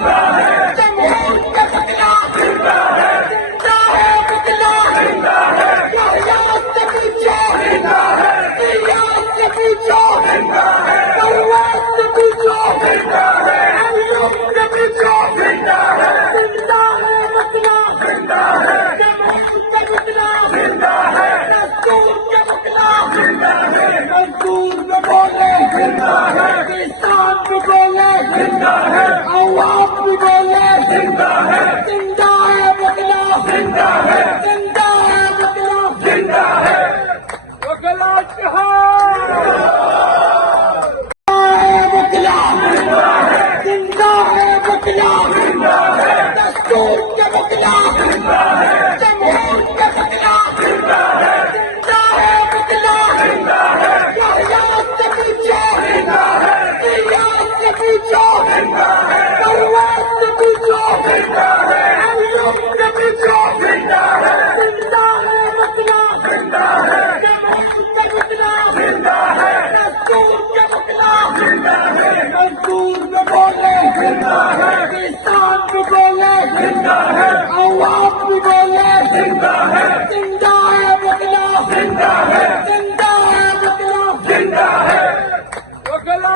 जमहूर का बदला जिंदा है बदला याद से पूछो याद से पूछो परवाज़ से पूछो अयूब से पूछो जिंदा है बदला जमहूर का बदला दस्तूर का बदला मजदूर में बोले किसान में बोले आवाम में बोले जिंदा है बदला जिंदा है बदला बदला जिंदा है बदला दस्तूर के बदला जमहूर के बदला जिंदा है बदला याद से पूछो याद से पूछो परवाज़ से पूछो अयूब से पूछो जिंदा है बदला जमहूर के बदला दस्तूर के बदला मजदूर में बोले किसान में बोले आवाम में बोले जिंदा है बदला जिंदा है बदला